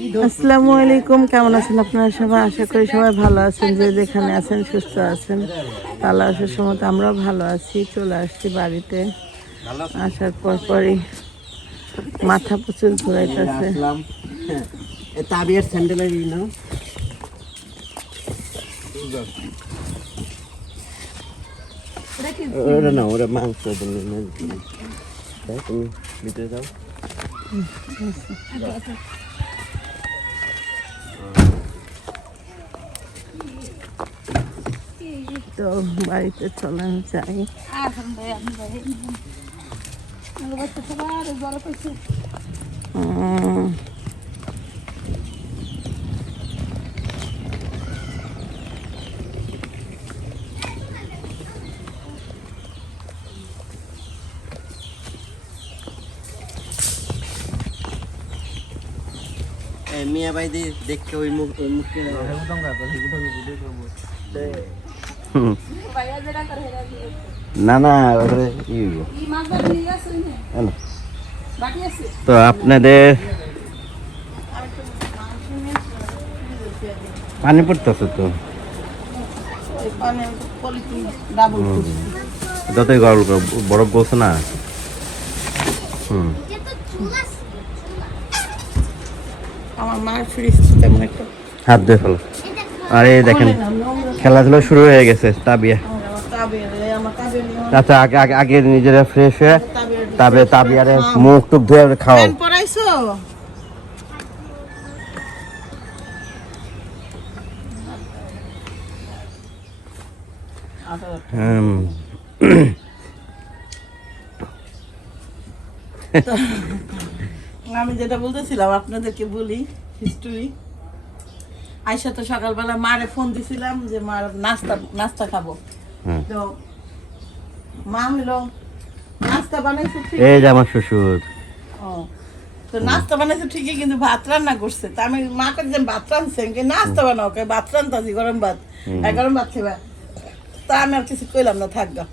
আসসালামু আলাইকুম, কেমন আছেন আপনারা সবাই? আশা করি সবাই ভালো আছেন, যে যেখানে আছেন, সুস্থ আছেন। তাহলে আসার সময় তো আমরাও ভালো আছি, চলে আসছি বাড়িতে। আসার পর পরই মাথা প্রচুর ঘুরাইতেছে। মাংস তো বাড়িতে চলেন যাই। উম, এ মিয়া ভাই দেখতে ওই মুখ, ওই মুখে। না না। তো আপনাদের পানি পড়তেছে তো। যতই গরম বরফ গলছে না? হুম। আমার মায়ের ফ্রিজ তেমন একটা হাত ধুয়ে ফেলো আর দেখেন। খেলাধুলা শুরু হয়ে গেছে তাবিয়া আচ্ছা আগে আগে আগে নিজেরা ফ্রেশ হয়ে। তবে তাবিয়ারে মুখ টুক ধুয়ে খাও প্যান্ট হুম আমি যেটা বলতেছিলাম আপনাদেরকে বলি হিস্টোরি আয়সা তো সকালবেলা মারে ফোন দিছিলাম যে মার নাস্তা নাস্তা খাব। তো মা হইল নাস্তা বানাইছে এই যে আমার শ্বশুর। ও, তো নাস্তা বানাইছে ঠিকই কিন্তু ভাত রান্না করছে। তা আমি মাকে যে ভাত রানছে আমি নাস্তা বানাও কে? ভাত রান্তাছি গরম ভাত। আর গরম ভাত খেবা। তা আমি আর কিছু কইলাম না থাকবা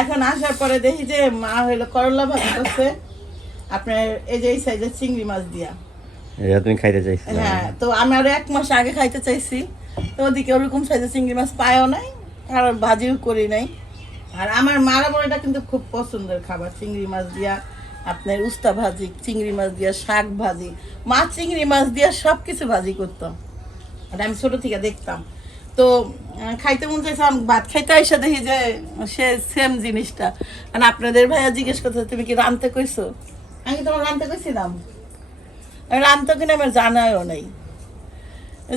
এখন আসার পরে দেখি যে মা হইল করলা ভাত করছে। আপনার এই যে এই সাইজের চিংড়ি মাছ দিয়া। এটা তুমি খাইতে চাইছো হ্যাঁ তো আমি আরও এক মাস আগে খাইতে চাইছি। তো ওদিকে ওরকম সাইজের চিংড়ি মাছ পায়ও নাই আর ভাজিও করি নাই। আর আমার মারা বড়টা কিন্তু খুব পছন্দের খাবার চিংড়ি মাছ দিয়া আপনার উস্তা ভাজি চিংড়ি মাছ দিয়া শাক ভাজি। মাছ চিংড়ি মাছ দিয়া সব কিছু ভাজি করতাম এটা আমি ছোট থেকে দেখতাম। তো খাইতে মন চাইছে আমি ভাত খাইতে এসে দেখি যে সে সেম জিনিসটা। মানে আপনাদের ভাইয়া জিজ্ঞেস করছে তুমি কি রানতে কইছো? আমি তোমার রানতে কইছিলাম। রানতে কিনা আমার জানাও নেই।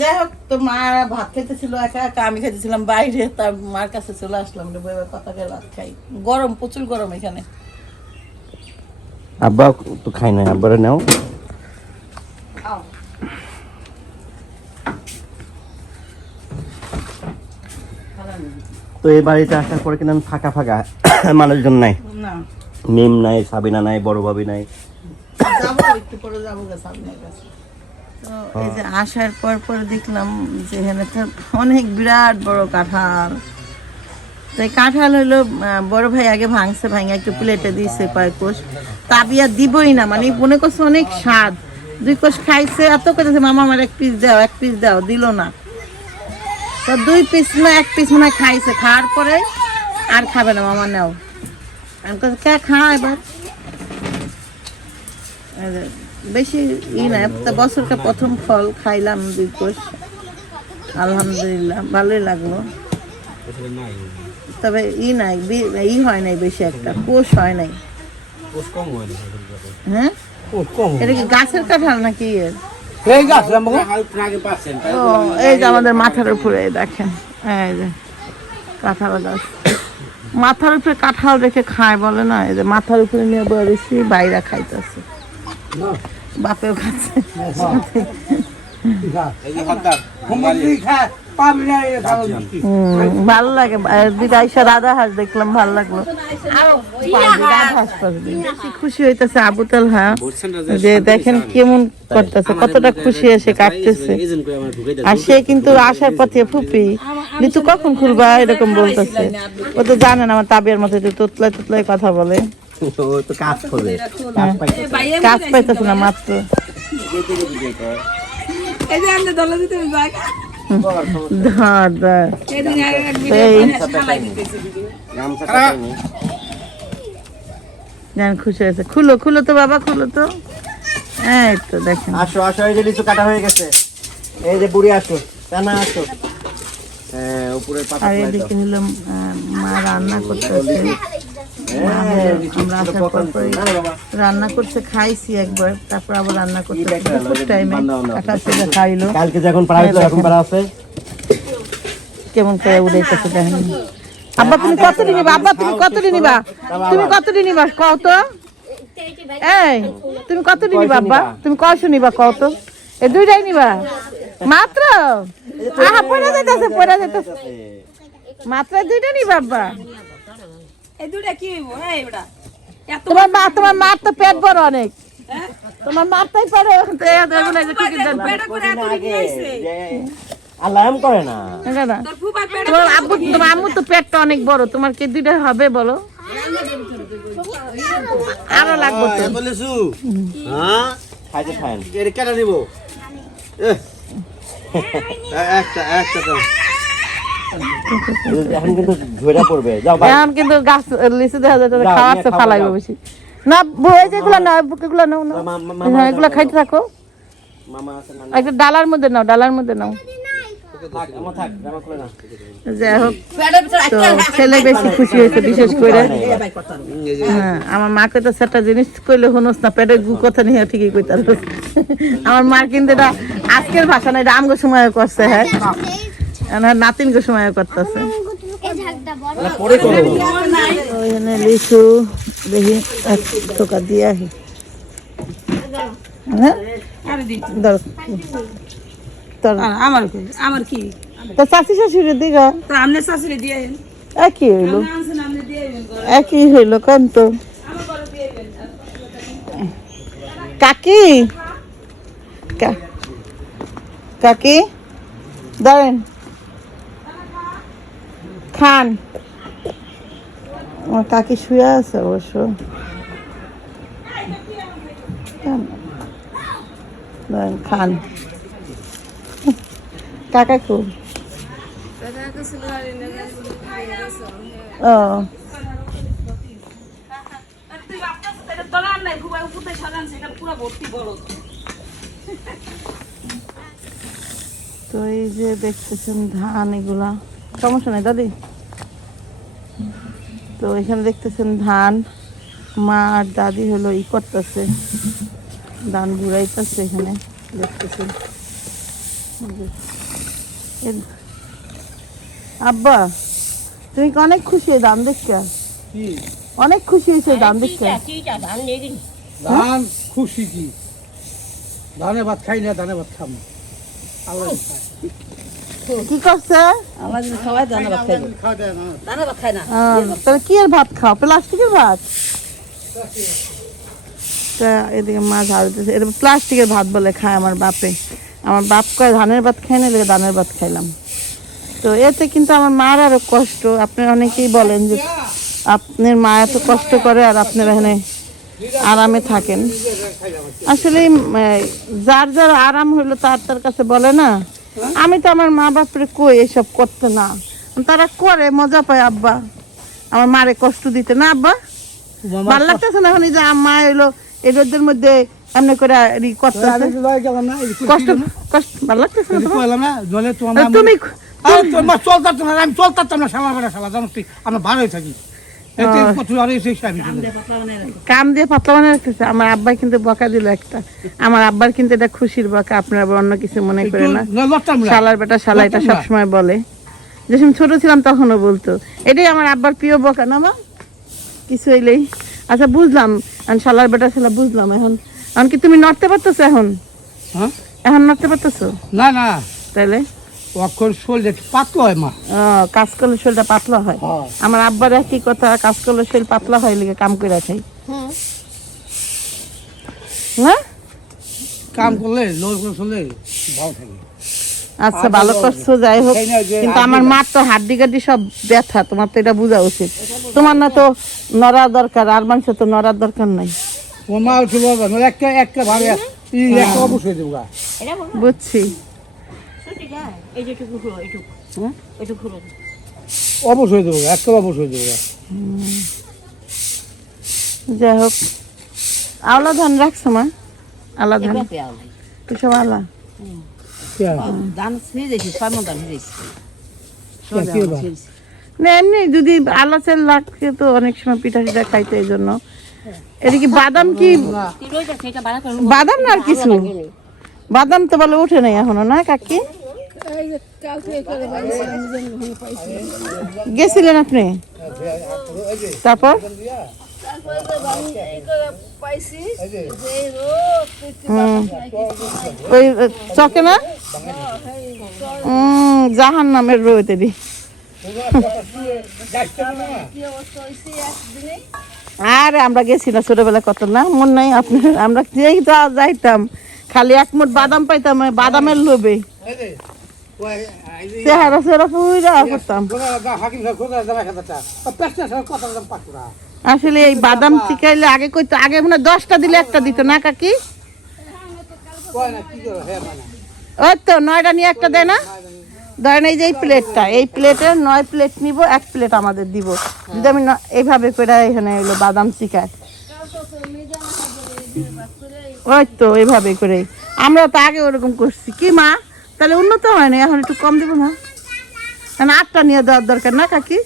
যাই হোক তো মা ভাত খেতেছিল একা একা আমি খেতেছিলাম বাইরে তার মার কাছে চলে আসলাম রে বইবার কথা করে ভাত খাই। গরম প্রচুর গরম এখানে। আব্বা তো খাই না আব্বারে নাও। তো এই বাড়িতে আসার পরে কিন্তু আমি ফাঁকা ফাঁকা মানুষজন নাই। না মিম নাই সাবিনা নাই বড় ভাবি নাই। যাব একটু পরে যাব গা কাছে। তো এই যে আসার পর পর দেখলাম যে এখানে তো অনেক বিরাট বড় কাঁঠাল। তো কাঁঠাল হলো বড় ভাই আগে ভাঙছে ভাঙে একটু প্লেটে দিয়েছে কয়েক কোষ। তাবিয়া দিবই না মানে মনে করছে অনেক স্বাদ। দুই কোষ খাইছে এত করেছে মামা আমার এক পিস দাও এক পিস দাও। দিল না। তো দুই পিস না এক পিস মনে খাইছে খাওয়ার পরে আর খাবে না মামা নাও। আমি কাছে কে খা এবার বেশি ই না তা বছরটা প্রথম ফল খাইলাম দুই কোষ। আলহামদুলিল্লাহ ভালোই লাগল। তবে ই নাই ই হয় নাই বেশি একটা কোষ হয় নাই। হ্যাঁ এটা কি গাছের কাঁঠাল নাকি এর? ও এই যে আমাদের মাথার উপরে দেখেন। এই যে কাঁঠাল গাছ। মাথার উপরে কাঁঠাল রেখে খায় বলে না? এই যে মাথার উপরে নিয়ে বেশি বাইরে খাইতেছে। বাপেও খাচ্ছে ভালো লাগে বিদায়সা রাধা হাঁস দেখলাম ভালো লাগল। খুশি হইতেছে আবুতাল হ্যাঁ যে দেখেন কেমন করতেছে কতটা খুশি এসে কাটতেছে আর সে কিন্তু আসার পথে ফুপি নিতু কখন খুলবা এরকম বলতেছে ও তো জানে না আমার তাবিয়ার মতো তোতলায় তোতলায় কথা বলে। কাজ পাইতেছে না মাত্র এই যে আমরা দলে দিতে যাই ধর ধর। এই আগে এক এই। খালাই দিতেছি গামছা জান খুশি হয়েছে। খুলো খুলো তো বাবা খুলো তো। এই তো দেখেন। আসো আসো এই যে লিচু কাটা হয়ে গেছে। এই যে বুড়ি আসো টানা আসো। হ্যাঁ উপরের পাতা আর। এদিকে হলো মা রান্না করতেছে। আমরা আসার পর বাবা। রান্না করছে খাইছি একবার তারপর আবার রান্না করতে? দুপুর টাইমে। কাটা খাইলো। কালকে যখন পাড়া এখন পাড়া আছে। কেমন করে উড়াইতেছে দেখেন। আব্বা তুমি কত নিবা? আব্বা তুমি কত নিবা? তুমি কত নিবা? কও তো। এই তুমি কত নিবা আব্বা? তুমি কয়শো নিবা কও তো। এ দুইটাই নিবা? মাত্র? আহা পড়ে যাইতেছে পড়ে যাইতেছে। মাত্র দুইটা নিবা আব্বা? এই দুটা কি হইব? এই ওটা তোমার মা তোমার মার তো পেট বড় অনেক। তোমার মার পারে এগুলো যে কি কি দেন পেট করে এত কি হইছে আল্লাহ করে না। না তোর ফুফার পেট তোমার আব্বু তোমার আম্মু তো পেটটা অনেক বড়। তোমার কি দুইটা হবে বলো? আরও লাগবে তো। বলেছু। হ্যাঁ? খাইতে খায়েন এটা কেটে দিব। একটা একটা তো এখন কিন্তু ঝরে পড়বে। যাও বাড়ি। এখন কিন্তু গাছ লিচু দেখা যায় ফালাইবে। বেশি। না বই যেগুলো না এগুলো নাও না হ্যাঁ, এগুলো খাইতে থাকো। মামা আছে না একটা ডালার মধ্যে নাও ডালার মধ্যে নাও। ছেলে বেশি খুশি হয়েছে বিশেষ করে। হ্যাঁ আমার মাকে তো সেটা জিনিস কইলে শুনোস না পেটের গু কথা নিয়ে ঠিকই কইতে আমার মা কিন্তু এটা আজকের ভাষা না এটা আমগো সময় করছে হ্যাঁ। আর নাতিন গো সময় করতেছে। ওইখানে লিচু দেখি এক টোকা দিয়ে আহি। হ্যাঁ? আরে দি। ধর। তোর আর আমার আমার কি? তো শাশুড়ি দিঘ আমনে শাশুড়ি দিয়ে একই হইল। একই হইল কোন তো? কাকি? কা- কাকি? দাঁড়েন খান। আমার কাকি শুয়ে আছে অবশ্য। খান। কাকা খুব ও। তো এই যে দেখতেছেন ধান এগুলা। সমস্যা নাই দাদি। তো এখানে দেখতেছেন ধান মা আর দাদি হলো ই করতেছে ধান ঘুরাইতেছে এখানে দেখতেছেন। আব্বা তুমি কি অনেক খুশি এই ধান দেখা অনেক খুশি হয়েছে এই ধান দেখা ধান খুশি কি? ধানে ভাত খাই না ধানে ভাত খাম আল্লাহ কি করছে? আমার যদি দানা ভাত না দানা ভাত খায় না। তাহলে কি আর ভাত খাও? প্লাস্টিকের ভাত? তা এদিকে মা ঝাড় এটা প্লাস্টিকের ভাত বলে খায় আমার বাপে। আমার বাপ কয় ধানের ভাত খাই না লেগে ধানের ভাত খাইলাম। তো এতে কিন্তু আমার মার আরও কষ্ট। আপনি অনেকেই বলেন যে আপনার মা এত কষ্ট করে আর আপনারা এখানে আরামে থাকেন। আসলে যার যার আরাম হইল তার তার কাছে বলে না। আমি তো আমার মা বাপরে কই এসব করতে না। তারা করে মজা পায় আব্বা। আমার মারে কষ্ট দিতে না আব্বা? ভালো লাগতেছে না এখন যে মা এলো এই রোদের মধ্যে এমনি করে ই করতেছে? আমি তো লয়ে গেলাম না এই যে কষ্ট কষ্ট ভালো লাগতেছে না তুমি আমি চলতাম না শালা বেটা শালা জানো তুই আমরা ভালো হয়ে থাকি। কাম দিয়ে পাতলা বানিয়ে রাখতেছে। আমার আব্বাই কিন্তু বকা দিল একটা। আমার আব্বার কিন্তু এটা খুশির বকা আপনারা অন্য কিছু মনে করে না। একটু লড়তাম না শালার বেটা শালা এটা সবসময় বলে। যে সময় ছোট ছিলাম তখনও বলতো। এটাই আমার আব্বার প্রিয় বকা না মা? কিছু হইলেই। আচ্ছা বুঝলাম। শালার বেটা শালা বুঝলাম এখন। এখন কি তুমি নড়তে পারতেছো এখন? হ্যাঁ? এখন নড়তে পারতেছো? না না। তাইলে? অক্ষর শরীর পাতলা হয় মা। কাজ করলে শরীরটা পাতলা হয়। হ্যাঁ। আমার আব্বার একই কথা কাজ করলে শরীর পাতলা হয় লিগে কাম করে খাই। না? কাম করলে লোক করলে ভালো থাকে। আচ্ছা ভালো করছ যাই হোক। কিন্তু আমার মার তো হাড্ডি গাড্ডি সব ব্যথা তোমার তো এটা বোঝা উচিত। তোমার না তো নড়ার দরকার আর মানুষের তো নড়ার দরকার নাই। তোমার মা উঠে বলবে না, একটা গা। যাই হোক। আওলা ধান রাখছো মা? আলা ধান? আলা ছয় মন? না এমনি যদি আলা চাল লাগছে তো অনেক সময় পিঠা পিঠা খাইতে এই জন্য। এটা কি বাদাম কি বাদাম না আর কিছু? বাদাম তো বলে উঠে নাই এখনও না কাকি? গেছিলেন আপনি? তারপর। ওই চকে না? জাহান নামের রোদ এদি আরে আমরা গেছি না ছোটবেলা কত না? মন নাই আপনার। আমরা যাইতাম, খালি এক মুঠ বাদাম পাইতাম বাদামের লোভে। চেহারা চেহারা পুরা করতাম। আসলে এই বাদাম চিকাইলে আগে কইতো আগে মনে দশটা দিলে একটা দিত না কাকি। ওই তো নয়টা নিয়ে একটা দেয় না? ধরেন এই যে এই প্লেটটা এই প্লেটের নয় প্লেট নিব এক প্লেট আমাদের দিব। যদি আমি এইভাবে করে এখানে এলো বাদাম চিকায়। ওই তো এইভাবে করে আমরা তো আগে ওরকম করছি। কি মা? তাহলে উন্নত হয় না এখন একটু কম দেবো না। না আটটা নিয়ে দেওয়ার দরকার না কাকি?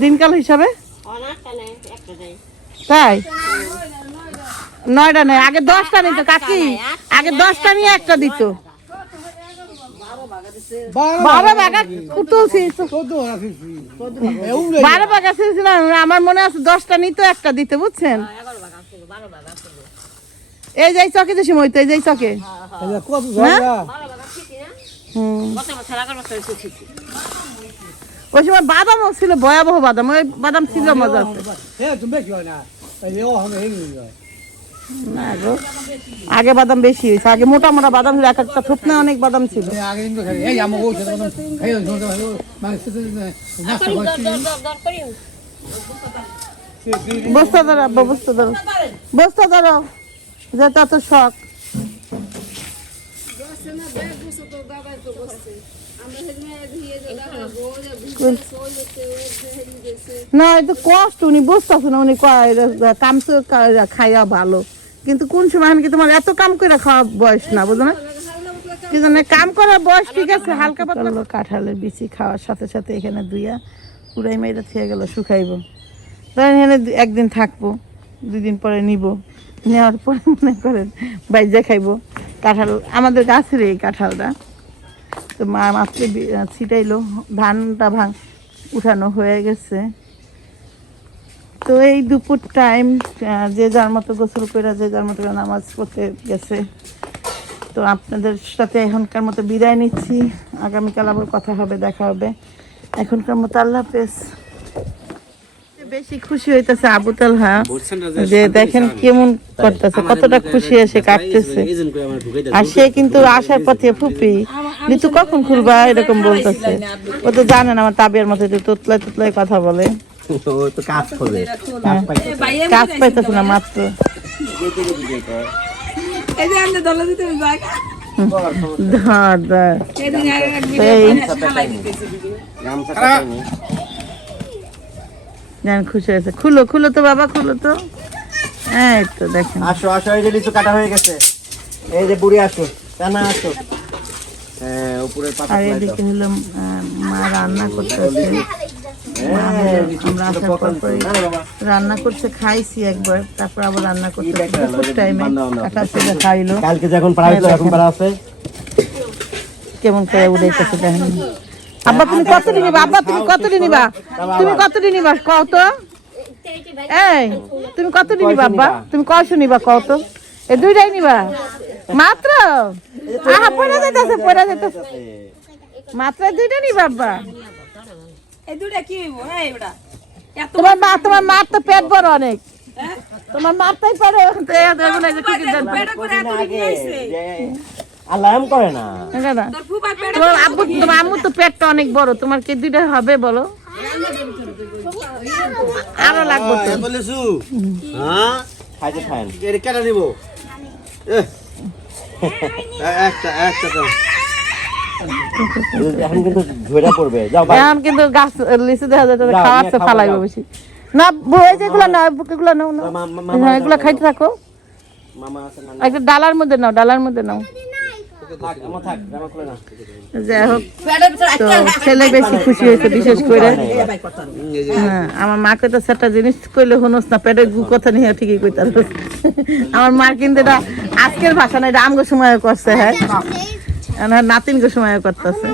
দিনকাল হিসাবে? তাই? নয়টা নেই আগে দশটা নিত কাকি। আগে দশটা নিয়ে একটা দিত। বারো বাগা ছিলাম আমার মনে আছে দশটা নিত একটা দিতে বুঝছেন? এই যে এই চকে যে সময় তো এই যাই চকে। কত। ওই সময় বাদামও ছিল ভয়াবহ বাদাম। ওই বাদাম ছিল মজা আছে। হ্যাঁ, হয় না। গো আগে বাদাম বেশি হয়েছে। আগে মোটা মোটা বাদাম ছিল এক একটা থুপনে অনেক বাদাম ছিল। বস্তা ধরো বস্তা ধরো। বস্তা ধরো। যে তত শখ। না এটা কষ্ট উনি বুঝতেছে না উনি কাম খাইয়া ভালো। কিন্তু কোন সময় আমি কি তোমার এত কাম করে খাওয়া বয়স না বুঝো না? কি জানে কাম করার বয়স ঠিক আছে হালকা পাতলা। কাঁঠালের বিচি খাওয়ার সাথে সাথে এখানে দুইয়া পুরাই মেয়েরা থেকে গেল শুকাইব। ধরেন এখানে একদিন থাকব দুদিন পরে নিব। নেওয়ার পরে মনে করেন বাইজা খাইবো। কাঁঠাল, আমাদের গাছের এই কাঁঠালটা। তো মা মাত্র ছিটাইলো, ধানটা ভাঙ উঠানো হয়ে গেছে। তো এই দুপুর টাইম যে যার মতো গোসল করে যে যার মতো নামাজ পড়তে গেছে। তো আপনাদের সাথে এখনকার মতো বিদায় নিচ্ছি। আগামীকাল আবার কথা হবে, দেখা হবে। এখনকার মতো আল্লাহ হাফেজ। বেশি খুশি হইতেছে আবু তালহা যে দেখেন কেমন করতেছে কতটা খুশি এসে কাটতেছে আর সে কিন্তু আসার পথে ফুপি। নিতু কখন খুলবা? এরকম বলতেছে। ও তো জানে না আমার তাবিয়ার মতো যে তোতলায় তোতলায় কথা বলে। ও কাজ হ্যাঁ। কাজ পাইতেছে না মাত্র। ধর ধর সেদিন এক এক এই খালাই দিতেছি গামছা কাটাইনি। জান খুশি হয়েছে। খুলো খুলো তো বাবা খুলো তো। এই তো দেখেন। আসো আসো এই যে লিচু কাটা হয়ে গেছে। এই যে বুড়ি আসো টানা আসো। হ্যাঁ আর এদিকে হলো মা রান্না করতেছে। হ্যাঁ, আমরা আসার পর পরে আরে বাবা, রান্না করছে খাইছি একবার তারপর আবার রান্না করতে টাইমে। কাটা ছেলে খাইলো। কালকে যখন পাড়া এখন পাড়া আছে। কেমন করে উড়াইতেছে দেখেন। আব্বা তুমি কত নিবা? আব্বা তুমি কত নিবা? তুমি কত নিবা? কও তো। এই তুমি কত নিবা আব্বা? তুমি কয়শো নিবা কও তো। এই দুইটাই নিবা? মাত্র? আহা পড়ে যাইতেছে পড়ে যাইতেছে। মাত্র দুইটা নিবা আব্বা? এই দুটা কি হইব? এই ওটা তোমার মা তোমার মার তো পেট বড় অনেক। তোমার মার তাই পারে করে না। দাদা তোমার আব্বু তোমার আম্মু তো পেটটা অনেক বড় তোমার কি দুইটা হবে বলো? আরও লাগবে তো। বলেছু হ্যাঁ? খাইতে খায়েন এটা কেটে দিব। এ এ- একটা একটা তো এখন কিন্তু ঝরে পড়বে। যাও এখন কিন্তু গাছ লিচু দেখা যায় যাও, খাওয়াচ্ছে নিয়ে খাও, ফালাইবে। বেশি। না বই যেগুলো নাও এগুলো নাও না হ্যাঁ এগুলো খাইতে থাকো। মামা একটা ডালার মধ্যে নাও ডালার মধ্যে নাও। যাই হোক তো ছেলে বেশি খুশি হয়েছে বিশেষ করে হ্যাঁ আমার মাকে তো সেটা জিনিস কইলে শুনোস না পেটের গু কথা নিয়ে ঠিকই কইতার আমার মা কিন্তু এটা আজকের ভাষা না এটা আমগো সময় করছে হ্যাঁ আর নাতিন গো সময় করতেছে